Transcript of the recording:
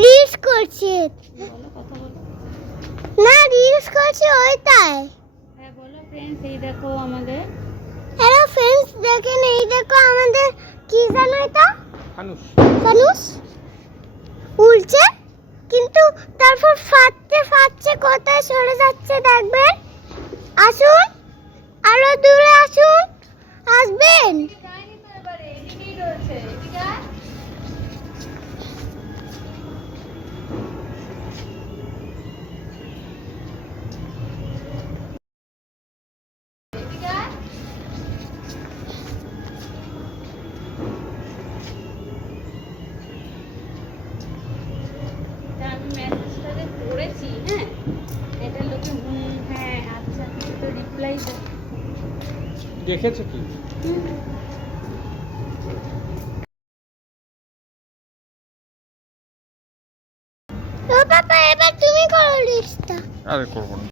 Reels করছে। বলো, কথা বলো। না, রিলস করছে ওইটাই। হ্যাঁ বলো ফ্রেন্ডস, এই দেখো আমাদের হ্যালো ফ্রেন্ডস, দেখেন এই দেখো আমাদের কি জানো এটা? ফানুস। ফানুস উড়ছে, কিন্তু তারপর ফাটছে ফাটছে কোথায় সরে যাচ্ছে দেখবেন। আসুন, আরো দূরে আসুন, আসবেন। যাইনি তো এবারে, এদিকেই রয়েছে, এদিকে আয়। এদিকে আয়। তা আমি মেসেজটাকে করেছি, হ্যাঁ এটা লোকে হ্যাঁ আচ্ছা তো রিপ্লাই দেখেছো কি? ও বাবা, এবার তুমি করো রিলসটা। আরে করবো না।